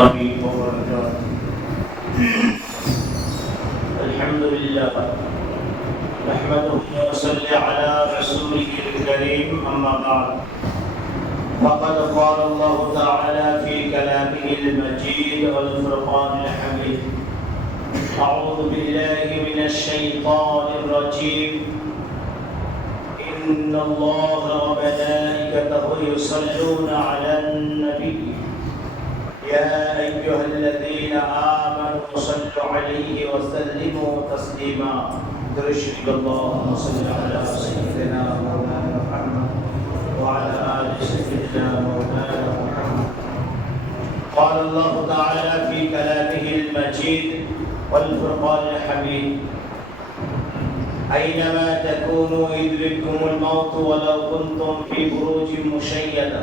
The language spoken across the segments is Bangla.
الله وبركاته. الحمد لله نحمده ونصلي على رسوله الكريم، أما بعد فقد قال الله تعالى في كلامه المجيد والفرقان الحميد: أعوذ بالله من الشيطان الرجيم. إن الله وملائكته يصلون على النبي يا أيها الذين آمنوا صلوا عليه وسلموا تسليما. درشد اللهم صل على سيدنا مولانا محمد وعلى آل سيدنا مولانا محمد. قال الله تعالى في كلامه المجيد والفرقان الحميد: أينما تكونوا يدرككم الموت ولو كنتم في بروج مشيدة.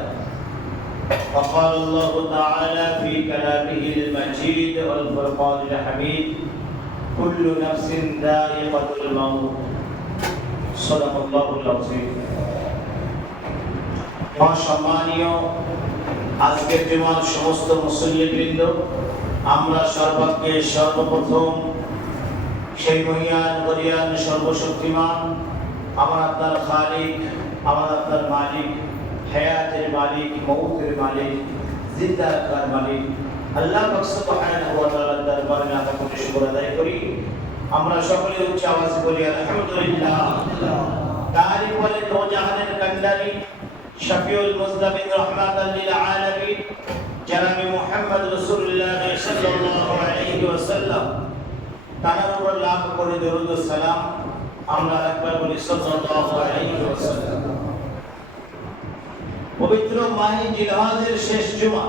وقال الله تعالى في كلامه المجيد والفرقان الحميد: كل نفس ذائقة الموت. صدق الله العظيم. সম্মানীয় আজকের জুমার সমস্ত মুসল্লিবৃন্দ, আমরা সর্বাগ্রে সর্বপ্রথম সেই মহিয়ান গরিয়ান সর্বশক্তিমান আমার আপনার খালিক, আমার আপনার মালিক, হায়াতের মালিক, মৌতের মালিক, জিন্দা রাখার মালিক আল্লাহ পাক সুবহানাহু ওয়া তাআলার দরবারে আমরা কোটি শুকর আদায় করি। আমরা সকলে উচ্চ আওয়াজে বলি আলহামদুলিল্লাহ। তারিক বলে দো জাহানের কান্ডারি শফিউল মুজতাবিন রাহমাতাল লিল আলামিন জনাবে মুহাম্মদ রাসূলুল্লাহ সাল্লাল্লাহু আলাইহি ওয়াসাল্লাম তার উপর লাখ করে দরুদ ও সালাম আমরা একবার বলি সাল্লাল্লাহু আলাইহি ওয়াসাল্লাম। পবিত্র মাহে জিলহজের শেষ জুমা,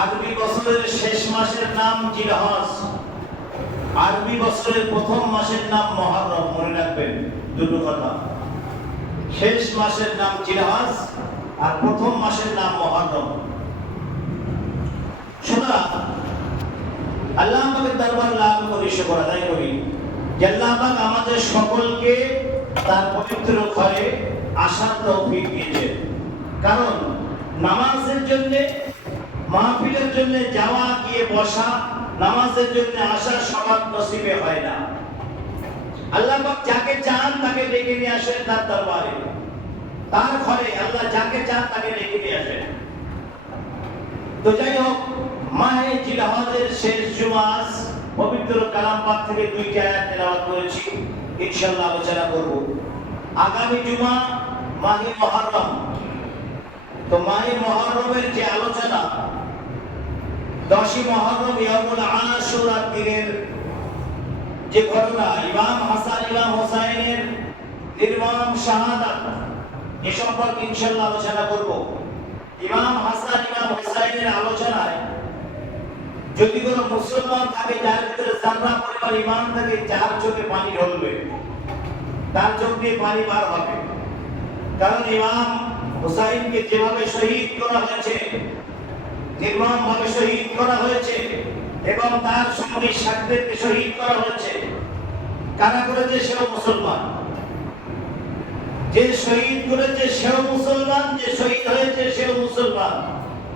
আরবি বছরের শেষ মাসের নাম জিলহজ, আরবি বছরের প্রথম মাসের নাম মুহররম। মনে রাখবেন দুটো কথা, শেষ মাসের নাম জিলহজ আর প্রথম মাসের নাম মুহররম। সুতরাং আল্লাহ পাকের দরবারে লাখ কোটি শুকর আদায় করি যে আল্লাহ পাক আমাদের সকলকে তার পবিত্র ঘরে আসার তৌফিক দিয়েছেন। কারণ নামাজের জন্য, মাহফিলের জন্য যাওয়া, গিয়ে বসা, নামাজের জন্য আসা সবার নসিবে হয় না। আল্লাহ পাক যাকে চান তাকে ডেকে নিয়ে আসেন তার দরবারে, তার ঘরে আল্লাহ যাকে চান তাকে ডেকে নিয়ে আসেন। তো যাই হোক, মাহে জিলহজের শেষ জুমা, পবিত্র কালাম পাক থেকে দুইটি আয়াত তেলাওয়াত করেছি, ইনশাআল্লাহ আলোচনা করব। আগামী জুমা মাহে মুহররম। তো মাহে মুহররমের যে আলোচনা, 10ই মুহররম ইয়ামুল আশুরা দিনের যে ঘটনা, ইমাম হাসান ইমাম হোসাইনের নির্মম শাহাদাত, এ সম্পর্কে ইনশাআল্লাহ আলোচনা করব। ইমাম হাসান ইমাম হোসাইনের আলোচনায় যদি কোনো মুসলমান থাকে যার ভিতরে জাররা পরিমাণ ঈমান থাকে, যার চোখে পানি ঢলবে, তার চোখ দিয়ে পানি বার হবে। কারণ ইমাম হুসাইনকে যেভাবে শহীদ করা হয়েছে, নির্মমভাবে শহীদ করা হয়েছে, এবং তার সঙ্গে সাথীদেরকে শহীদ করা হয়েছে। কারা করেছে? সেও মুসলমান। যে শহীদ করেছে সেও মুসলমান, যে শহীদ হয়েছে সেও মুসলমান।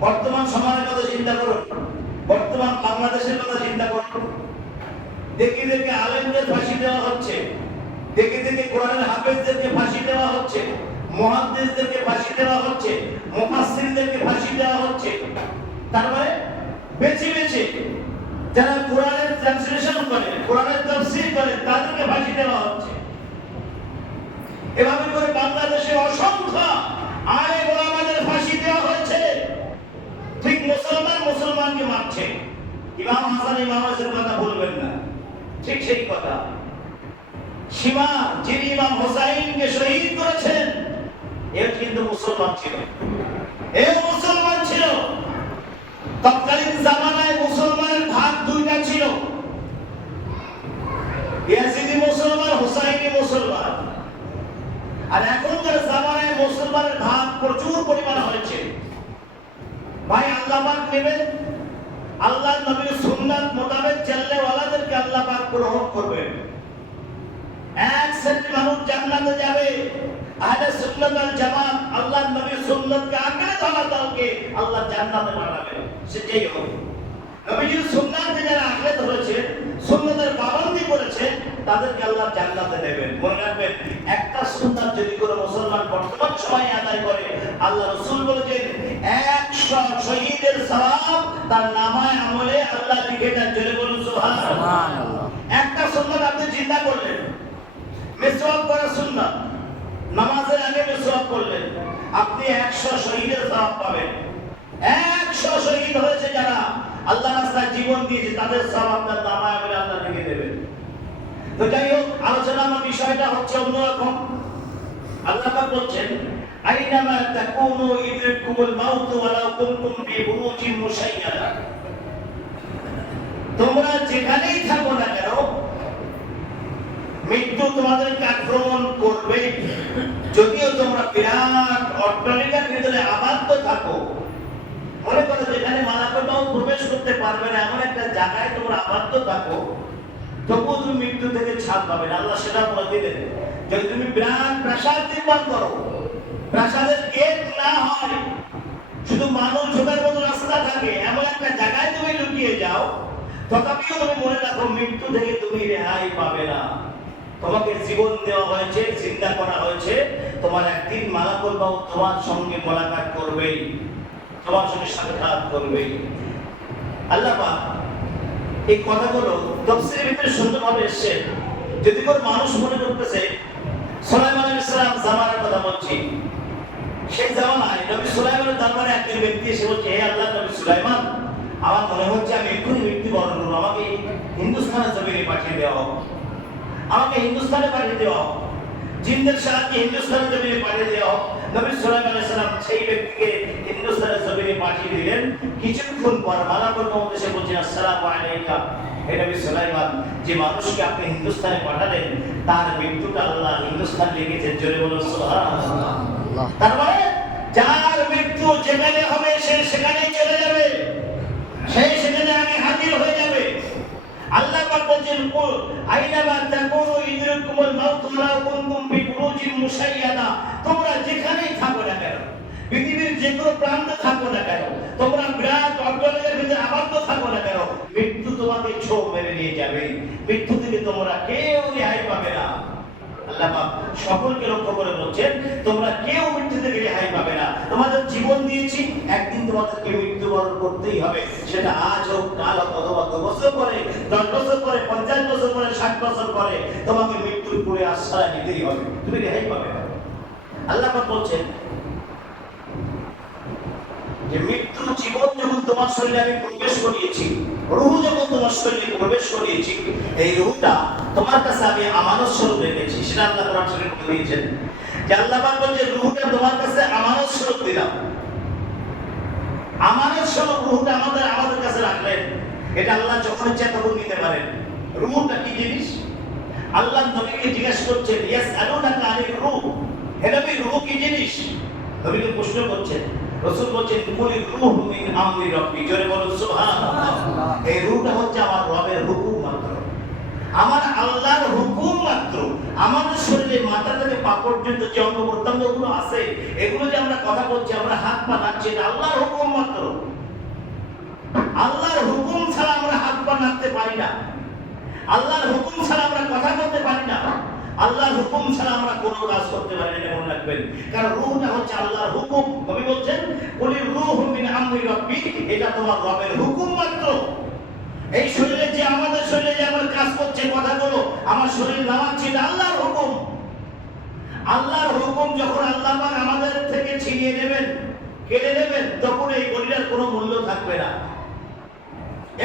বর্তমান সমাজের কথা চিন্তা করুন, বর্তমান বাংলাদেশের কথা চিন্তা করুন। দেখে দেখে আলেমদের ফাঁসি দেওয়া হচ্ছে, দেখে দেখে কোরআনের হাফেজদেরকে ফাঁসি দেওয়া হচ্ছে, মুহাদ্দিসদেরকে ফাঁসি দেওয়া হচ্ছে, মুফাসসিরদেরকে ফাঁসি দেওয়া হচ্ছে। তারপরে বেছে বেছে যারা কোরআনের ট্রান্সলেশন করে, কোরআনের তাফসীর করে, তাদেরকে ফাঁসি দেওয়া হচ্ছে। এভাবে করে বাংলাদেশে অসংখ্য আলেম ওলামাদের ফাঁসি দেওয়া হয়েছে। ঠিক মুসলমান মুসলমানকে মারছে। ইমাম হাসান ইমাম হোসেনের কথা বলবেন না, ঠিক সেই কথা। সীমা যিনি ইমাম হোসাইনকে শহীদ করেছেন, এও কিন্তু মুসলমান ছিল, এও মুসলমান ছিল। তৎকালীন জামানায় মুসলমানের ভাগ দুইটা ছিল, ইয়াজিদি মুসলমান, হুসাইনি মুসলমান। আর এখনকার জামানায় মুসলমানের ভাগ প্রচুর পরিমাণ হয়েছে। ভাই আল্লাহ পাক নেবেন, আল্লাহর নবীর সুন্নাত মোতাবেক চললে ওয়ালাদেরকে আল্লাহ পাক গ্রহণ করবেন। এক শ্রেণীর মানুষ জান্নাতে যাবে, আহলে সুন্নাত ওয়াল জামাত আল্লাহর নবীর সুন্নাতকে আঁকড়ে ধরা দলকে আল্লাহ জান্নাতে পাঠাবেন। সেটাই হবে নবীজির সুন্নাতকে যারা আঁকড়ে ধরেছে, সুন্নাতের পাবন্দি করেছে, তাদেরকে আল্লাহ জান্নাতে নেবেন। মনে রাখবেন, একটা সুন্নাত যদি কোনো মুসলমান বর্তমান সময়ে আদায় করে, আল্লাহ রাসূল বলেছেন 100 শহীদের সওয়াব তার নামায় আমলে আল্লাহ লিখে দেন। জোরে বলুন সুবহানাল্লাহ। একটা সুন্নাত আপনি চিন্তা করলেন, মিসওয়াক করা সুন্নাত, নামাজের আগে মিসওয়াক করলেন, আপনি 100 শহীদের সওয়াব পাবেন। 100 শহীদ হয়েছে যারা আল্লাহর রাস্তায় জীবন দিয়েছে, তাদের সওয়াব আপনার নামায় আমলে আল্লাহ লিখে দেবেন। তো যাই হোক, আলোচনার বিষয়টা হচ্ছে অন্যরকম। আল্লাহ পাক বলছেন, আইনামা তাকুনু ইদরিকুমুল মাউত ওয়ালাউ কুনতুম ফি বুরুজিন মুশাইয়াদা। তোমরা যেখানেই থাকো না কেন, মৃত্যু তোমাদেরকে আক্রমণ করবে। যদিও তোমরা বিরাট অট্টালিকার ভিতরে আবদ্ধ থাকো, মনে করো যেখানে মালাকুল মাউত প্রবেশ করতে পারবে না, এমন একটা জায়গায় তোমরা আবদ্ধ থাকো, তবুও তুমি মৃত্যু থেকে ছাড় পাবে না। আল্লাহ সেটা বলে দিলেন। যদি তুমি বিরাট প্রাসাদ নির্মাণ করো, প্রাসাদের গেট না হয়, শুধু মানুষ ঢোকার মতো রাস্তা থাকে, এমন একটা জায়গায় তুমি লুকিয়ে যাও, তথাপিও তুমি মনে রাখো মৃত্যু থেকে তুমি রেহাই পাবে না। তোমাকে জীবন দেওয়া হয়েছে, চিন্তা করা হয়েছে, তোমার একদিন মালাকুল মাউত তোমার সঙ্গে মোলাকাত করবেই, তোমার সঙ্গে সাক্ষাৎ করবেই। আল্লাহ পাক এই কথাগুলো তাফসীরের ভিতরে সুন্দরভাবে এসেছে। যদি কোনো মানুষ মনে করতেছে সুলাইমান আলাইহিস সালাম জামানার কথা বলছি, সেই জামানায় নবী সুলাইমানের দরবারে একজন ব্যক্তি এসে বলছে, হে আল্লাহর নবী সুলাইমান, আমার মনে হচ্ছে আমি এক্ষুনি মৃত্যুবরণ করবো, আমাকে হিন্দুস্তানের জমিনে পাঠিয়ে দেওয়া হোক, আমাকে হিন্দুস্তানে পাঠিয়ে দেওয়া হোক, জিনদের সাহায্যে হিন্দুস্তানের জমিনে পাঠিয়ে দেওয়া হোক। নবী সুলাইমান আলাইহিস সালাম সেই ব্যক্তিকে হিন্দুস্তানের জমিনে পাঠিয়ে দিলেন। কিছুক্ষণ পর মালাকুল মাউত এসে বলছেন, আসসালামু আলাইকা, হে নবী সুলাইমান, যে মানুষকে আপনি হিন্দুস্তানে পাঠালেন তার মৃত্যুটা আল্লাহ হিন্দুস্তান লিখেছেন। জোরে বলুন সুবহানাল্লাহ। তার মানে যার মৃত্যু যেখানে হবে সে সেখানেই চলে যাবে, সেই সেখানে আগে হাজির হয়ে যাবে। আল্লাহ পাক বলেন, কুল আইনামা তাকুনু ইদরিকুমুল মাউত ওয়ালাউ কুনতুম ফি বুরুজিন মুশাইয়াদা। তোমরা যেখানেই থাকো না কেন, পৃথিবীর যে কোনো প্রান্তে থাকো না কেন, তোমরা বিরাট অট্টালিকার ভিতরে আবদ্ধ থাকো না কেন, মৃত্যু তোমাকে ছো মেরে নিয়ে যাবে। মৃত্যু থেকে তোমরা কেউ রেহাই পাবে না। আল্লাহ পাক সকলকে লক্ষ্য করে বলছেন, তোমরা কেউ মৃত্যু থেকে রেহাই পাবে না। তোমাদের জীবন দিয়েছি, একদিন তোমাদেরকে মৃত্যুবরণ করতেই হবে। সেটা আজ হোক, কাল হোক, অথবা 2 বছর পরে, 10 বছর পরে, 50 বছর পরে, 60 বছর পরে, তোমাকে মৃত্যুর পুরে আশ্রয় নিতেই হবে, তুমি রেহাই পাবে না। আল্লাহ পাক বলছেন যে মৃত্যু জীবন যখন তোমার শরীরে আমি প্রবেশ করিয়েছি, রূহ যখন তোমার শরীরে প্রবেশ করিয়েছি, এই রূহটা তোমার কাছে আমি আমানত স্বরূপ রেখেছি। সেটা আল্লাহ কোরআন শরীফে বলে দিয়েছেন যে আল্লাহ পাক বলেন, রূহটা তোমার কাছে আমানত স্বরূপ দিলাম। আমানত স্বরূপ রূহটা আমাদের কাছে রাখলেন। এটা আল্লাহ যখন ইচ্ছা তখন নিতে পারেন। রূহটা কি জিনিস? আল্লাহ নবীকে জিজ্ঞাসা করছেন, ইয়াসআলুনাকা আনির রূহ, হে নবী রূহ কি জিনিস? নবীকে প্রশ্ন করছেন। রাসূল বলেন, কুলির রূহ মিন আমরি রাব্বি। জোরে বলুন সুবহানাল্লাহ। এই রূহটা হচ্ছে আমার রবের হুকুম মাত্র, আমার আল্লাহর হুকুম মাত্র। আমাদের শরীরে মাথা থেকে পা পর্যন্ত যে অঙ্গ প্রত্যঙ্গগুলো আছে, এগুলো যে আমরা কথা বলছি, আমরা হাত পা নাড়ছি, এটা আল্লাহর হুকুম মাত্র। আল্লাহর হুকুম ছাড়া আমরা হাত পা নাড়তে পারি না, আল্লাহর হুকুম ছাড়া আমরা কথা বলতে পারি না, আল্লাহর হুকুম ছাড়া আমরা কোনো কাজ করতে পারি না। মনে রাখবেন, কারণ রূহটা হচ্ছে আল্লাহর হুকুম। নবী বলছেন, কুলির রূহ মিন আমরি রাব্বি, এটা তোমার রবের হুকুম মাত্র। এই শরীরে যে আমাদের শরীরে যে আমার কাজ করছে, কথাগুলো আমার শরীর নামাচ্ছে, এটা আল্লাহর হুকুম। আল্লাহর হুকুম যখন আল্লাহ পাক আমাদের থেকে ছিনিয়ে নেবেন, কেড়ে নেবেন, তখন এই বডিটার কোনো মূল্য থাকবে না।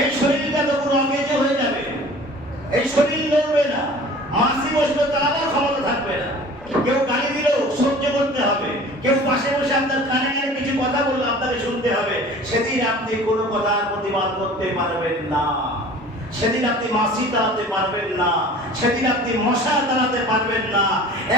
এই শরীরটা তখন অকেজ হয়ে যাবে, এই শরীর লড়বে না, মাসি বসবে তার ক্ষমতা থাকবে না। কেউ গালি দিলেও সহ্য করতে হবে, কেউ পাশে বসে আপনার কানে কানে কিছু কথা বললে আপনাকে শুনতে হবে। সেদিন আপনি কোনো কথার প্রতিবাদ করতে পারবেন না, সেদিন আপনি মাসি তাড়াতে পারবেন না, সেদিন আপনি মশা তাড়াতে পারবেন না।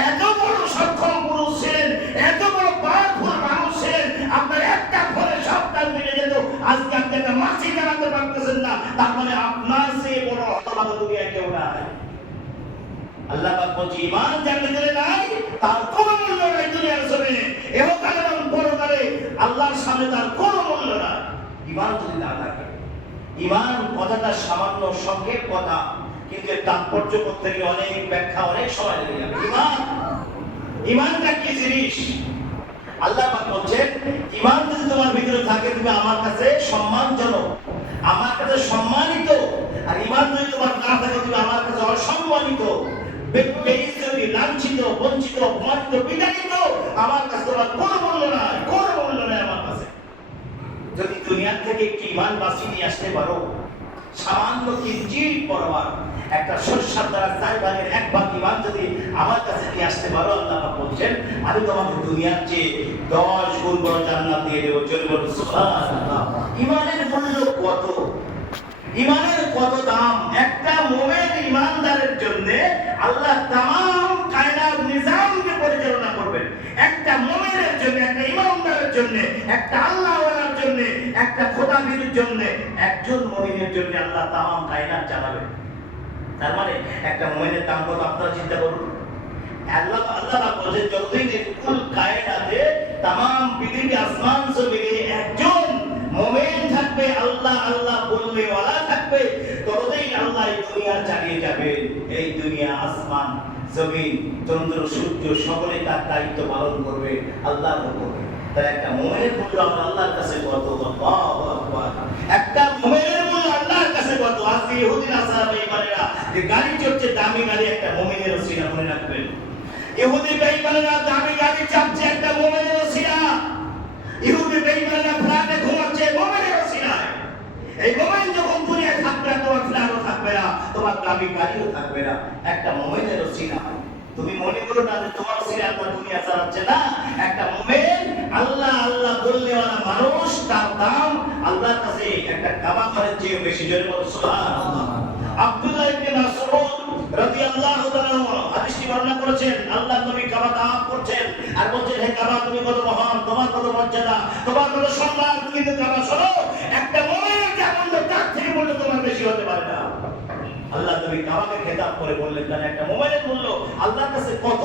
এত বড় সক্ষম পুরুষ ছিলেন, এত বড় পাওয়ারফুল মানুষ ছিলেন, আপনার একটা ফলে সব কাজ মিটে যেত। আজকে আপনি একটা মাসি তাড়াতে পারতেছেন না, তার মানে আপনার চেয়ে বড় হতভাগা দুনিয়ায় কেউ নাই। আল্লাহ পাক বলছে ঈমান যার ভিতরে নাই তার কোনো মূল্য নাই দুনিয়ার জমিনে, ইহকালে এবং পরকালে আল্লাহর সামনে তার কোনো মূল্য নাই। ঈমান যদি না থাকে, ঈমান কথাটা সামান্য সংক্ষেপ কথা, কিন্তু এর তাৎপর্য করতে গেলে অনেক ব্যাখ্যা, অনেক সময় লেগে যাবে। ঈমানটা কি জিনিস? আল্লাহ পাক বলছেন ঈমান যদি তোমার ভিতরে থাকে তুমি আমার কাছে সম্মানজনক, আমার কাছে সম্মানিত। আর ঈমান যদি তোমার না থাকে তুমি আমার কাছে অসম্মানিত, বেইজ্জতি, লাঞ্ছিত, বঞ্চিত, অপমানিত, বিতাড়িত। আমার কাছে তোমার কোনো মূল্য নাই, কোনো মূল্য নাই আমার কাছে। যদি দুনিয়া থেকে একটি ঈমান বাঁচিয়ে নিয়ে আসতে পারো, সামান্য কিঞ্চিত পরোয়ার একটা সরষার দ্বারা 4 ভাগের 1 ভাগ ঈমান যদি আমার কাছে নিয়ে আসতে পারো, আল্লাহ পাক বলছেন আমি তোমাকে দুনিয়ার চেয়ে 10 গুণ বড় জান্নাত দিয়ে দেব। জোরে বলুন সুবহানাল্লাহ। ঈমানের মূল্য কত, ঈমানের কত দাম! একটা মুমিন ঈমানদারের জন্য আল্লাহ तमाम কায়নাত নিজামকে পরিচালনা করবেন। একটা মুমিনের জন্য, একটা ঈমানদারের জন্য, একটা আল্লাহওয়ালার জন্য, একটা খোদাবীর জন্য, একজন মুমিনের জন্য আল্লাহ तमाम কায়নাত চালাবেন। তার মানে একটা মুমিনের দাম কত আপনারা চিন্তা করুন। আল্লাহ বলেন যতদিন কুল কায়নাতে तमाम পৃথিবী আসমান জমিনে একজন মুমিন থাকবে, আল্লাহ আল্লাহ বলবে ওয়ালা থাকবে, ততদিন আল্লাহ এই দুনিয়া চালিয়ে যাবেন। এই দুনিয়া, আসমান, জমিন, চন্দ্র, সূর্য সকলে তার দায়িত্ব পালন করবে আল্লাহর হুকুমে। তার একটা মুমিনের মূল্য আল্লাহর কাছে কত! আল্লাহু আকবার। একটা মুমিনের মূল্য আল্লাহর কাছে কত! আজকে ইহুদি নাসারা বেঈমানেরা যে গাড়ি চড়ছে, দামি গাড়ি একটা মুমিনের ওসিলা, মনে রাখবেন। ইহুদি বেঈমানেরা দামি গাড়ি চাপছে একটা মুমিনের ওসিলা। ইহুদি বেঈমানেরা ফ্ল্যাটে ঘুমাচ্ছে মুমিনের ওসিলায়। এই মুমিন যখন দুনিয়ায় থাকবে তোমার ফ্ল্যাটও থাকবে না, তোমার দামি গাড়িও থাকবে না, একটা মুমিনের ওসিলা। তুমি মনে করো না যে তোমার ওসিলা আল্লাহ দুনিয়া চালাচ্ছে, না। একটা মুমিন আল্লাহ আল্লাহ বললেওয়ালা মানুষ, তার দাম আল্লাহর কাছে একটা কাবা ঘরের চেয়ে বেশি। জোরে বলো সুবহানাল্লাহ। আব্দুল্লাহ ইবনে মাসউদ রাদিয়াল্লাহু তাআলা হাদিসটি বর্ণনা করেছেন, আল্লাহর নবী কাবা তাওয়াফ করছেন আর বলছেন হে কাবা তুমি কত মহান, তোমার কত মর্যাদা, তোমার কত সম্মান, তুমি তো কাবা শোনো, একটা মুমিনের যে মূল্য তার থেকে মূল্য তোমার বেশি হতে পারে না। আল্লাহ নবী কাবাকে খেতাব করে বললেন তাহলে একটা মুমিনের মূল্য আল্লাহর কাছে কত!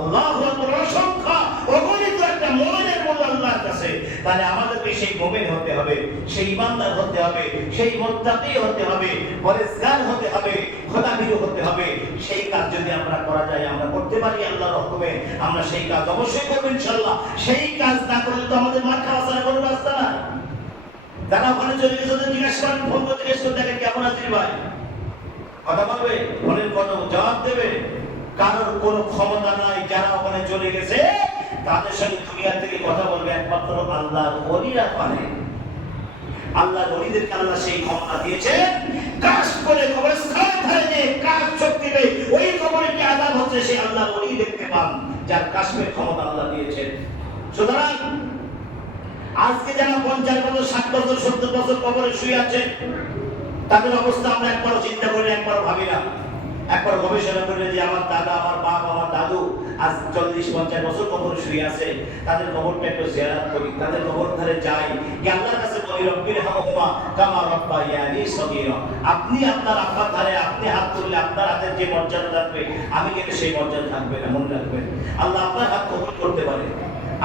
আল্লাহু আকবার। অসংখ্য অগণিত একটা মুমিনের মূল্য আল্লাহর কাছে। তাহলে আমাদেরকে সেই মুমিন হতে হবে, সেই ঈমানদার হতে হবে, সেই মুত্তাকি হতে হবে, পরেজগার হতে হবে, খোদাভীরু হতে হবে। সেই কাজ যদি আমরা করা যায়, আমরা করতে পারি আল্লাহর হুকুমে, আমরা সেই কাজ অবশ্যই করব ইনশাআল্লাহ। সেই কাজ না করলে তো আমাদের মাথা খাওয়ার কোনো রাস্তা নাই। যারা ওখানে চলে গেছে ওদের জিজ্ঞাসা করেন, ফোন করে জিজ্ঞেস করে দেখেন কেমন আছিস ভাই, কথা বলবে, ফোনের কত জবাব দেবে। কারোর কোনো ক্ষমতা নাই। যারা ওখানে চলে গেছে তাদের সঙ্গে দুনিয়া থেকে কথা বলবে একমাত্র আল্লাহর ওলিরা পারে। আল্লাহর ওলিদেরকে আল্লাহ সেই ক্ষমতা দিয়েছেন। কাশ করে কবরস্থানে ধরে যে কাশ চোখ দিবে, ওই কবরে কি আযাব হচ্ছে সেই আল্লাহর ওলি দেখতে পান, যার কাশের ক্ষমতা আল্লাহ দিয়েছেন। সুতরাং আজকে যারা 50 বছর, 60 বছর, 70 বছর কবরে শুয়ে আছে, তাদের অবস্থা আমরা একবারও চিন্তা করি, একবারও ভাবি না, একবার গবেষণা করে যে আমার দাদা, আমার বাপ, আমার দাদু আজ 40-50 বছর কবরে শুয়ে আছে, তাদের কবরটা একটু জিয়ারত করি, তাদের কবর ধারে যাই, আল্লাহর কাছে বলি রব্বির হামহুমা কামা রাব্বায়ানি সগীরা। আপনি আপনার আব্বার ধারে আপনি হাত তুললে আপনার হাতের যে মর্যাদা থাকবে, আমি কিন্তু সেই মর্যাদা থাকবে না, মনে রাখবেন। আল্লাহ আপনার হাত কবুল করতে পারে,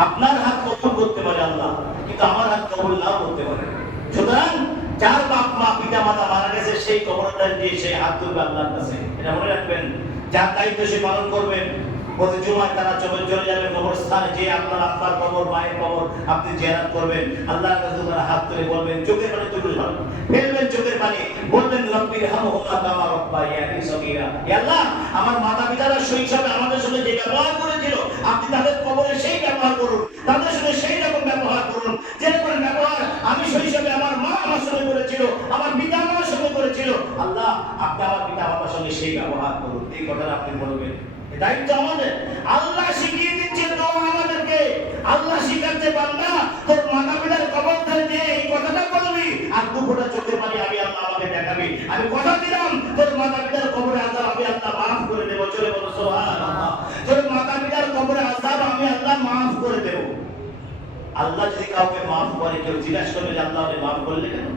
আপনার হাত কবুল করতে পারে আল্লাহ, কিন্তু আমার হাত কবুল নাও করতে পারে। সুতরাং যার বাপ মা পিতা মাতা মারা গেছে সেই কবরটা দিয়ে সেই হাত তুলবে আল্লাহর কাছে, এটা মনে রাখবেন। যার দায়িত্ব সে পালন করবেন। প্রতি জুমায় তারা চলে যাবেন কবরস্থানে, যে আপনার আব্বার কবর, মায়ের কবর আপনি জিয়ারত করবেন, আল্লাহর কাছে তারা হাত তুলে বলবেন, চোখের পানি তুলে ফেলবেন, চোখের পানি বলবেন রব্বির হামহুমা কামা রাব্বায়ানি সগীরা। ইয়া আল্লাহ, আমার মাতা পিতারা শৈশবে আমাদের সঙ্গে যে ব্যবহার করেছিল, আপনি তাদের কবরে সেই ব্যবহার করুন, তাদের সঙ্গে সেই রকম ব্যবহার করুন যেরকম ব্যবহার আমি শৈশবে আমার মা আমার সঙ্গে করেছিল, আমার পিতা আমার সঙ্গে করেছিল। আল্লাহ, আপনি আমার পিতা মাতার সঙ্গে সেই ব্যবহার করুন। এই কথাটা আপনি বলবেন, দায়িত্ব আমাদের। আল্লাহ শিখিয়ে দিচ্ছেন দোয়া আমাদেরকে। আল্লাহ শিখাচ্ছে বান্দা তোর মাতা পিতার কবর ধরে যে এই কথাটা বলবি, আর দুপুরটা চোখের পানি আমি আল্লাহ আমাকে দেখাবি। আমি কথা দিলাম তোর মাতা পিতার কবরে আযাব আমি আল্লাহ মাফ করে দেব। চলে বলো সুবহানাল্লাহ। তোর মাতা পিতার কবরে আযাব আমি আল্লাহ মাফ করে দেব। আল্লাহ যদি কাউকে মাফ করে, কেউ জিজ্ঞাসা করবে যে আল্লাহ ওকে মাফ করলে কেন,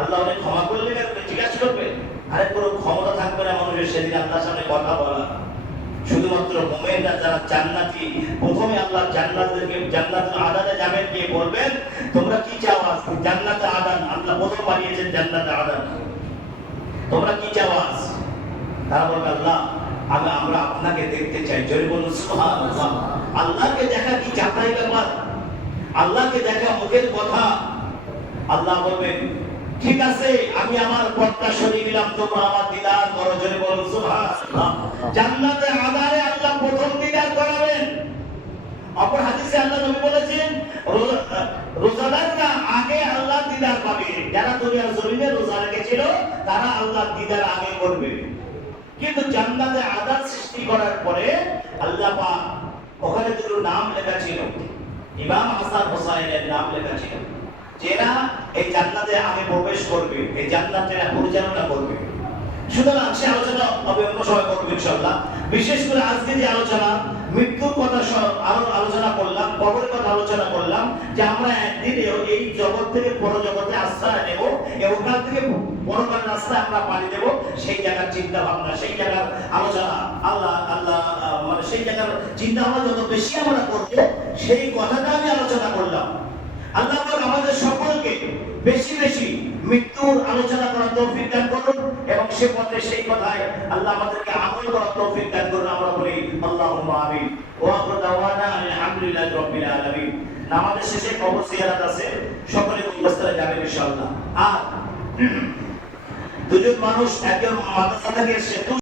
আল্লাহ ওকে ক্ষমা করলে কেন, জিজ্ঞাসা করবে? আরে কোনো ক্ষমতা থাকবে না মানুষের সেদিন আল্লাহর সামনে কথা বলা। শুধুমাত্র মুমিনরা যারা জান্নাতি, প্রথমে আল্লাহ জান্নাতুল আদানে যাবেন, গিয়ে বলবেন তোমরা কি চাও? জান্নাতে আদান, আল্লাহ প্রথম বানিয়েছেন জান্নাতে আদান, তোমরা কি চাও? তারা বলবে আল্লাহ আমরা আপনাকে দেখতে চাই। জোরে বলুন সুবহানাল্লাহ। আল্লাহকে দেখা কি চাকরাই ব্যাপার? আল্লাহকে দেখা মুখের কথা? আল্লাহ বলবেন ঠিক আছে, আমি আমার পথটা সরিয়ে নিলাম, তোমরা আমার দিদার করো। জোরে বলুন সুবহানাল্লাহ। জান্নাতে আদানে আল্লাহ প্রথম দিদার করাবেন। অপর হাদিসে আল্লাহ নবী বলেছেন রোজাদাররা আগে আল্লাহ দিদার পাবে। যারা দুনিয়ার জমিনে রোজা রেখেছিল তারা আল্লাহ দিদার আগে করবে। কিন্তু জান্নাতে আদান সৃষ্টি করার পরে আল্লাহ পাক ওখানে দুটো নাম লেখা ছিল, ইমাম হাসান হোসাইনের নাম লেখা ছিল, যারা এই জান্নাতে আগে প্রবেশ করবে, এই জান্নাতে পরিচালনা করবে। সুতরাং সে আলোচনা হবে অন্য সময় করবো ইনশাআল্লাহ। বিশেষ করে আজকে যে আলোচনা মৃত্যুর কথা আরো আলোচনা করলাম, কবরের কথা আলোচনা করলাম, যে আমরা একদিন এই জগৎ থেকে পরজগতে আশ্রয় নেব, ওখান থেকে পরকালের রাস্তায় আমরা পাড়ি দেব। সেই জায়গার চিন্তা ভাবনা, সেই জায়গার আলোচনা আল্লাহ মানে সেই জায়গার চিন্তা ভাবনা যত বেশি আমরা করব, সেই কথাটা আমি আলোচনা করলাম। আল্লাহ আমাদের সকলকে বেশি বেশি মৃত্যুর আলোচনা করার তৌফিক দান করুন, এবং সে পথে সেই কথায় আল্লাহ আমাদেরকে আমল করার তৌফিক দান করুন। আমরা বলি আল্লাহুম্মা আমিন। ওয়া আখিরু দাওয়ানা আলহামদুলিল্লাহি রাব্বিল আলামিন। নামাজের শেষে কবর জিয়ারত আছে, সকলে উপস্থিত যাবেন ইনশাআল্লাহ। আর দুজন মানুষ একজন মাদ্রাসা থেকে এসে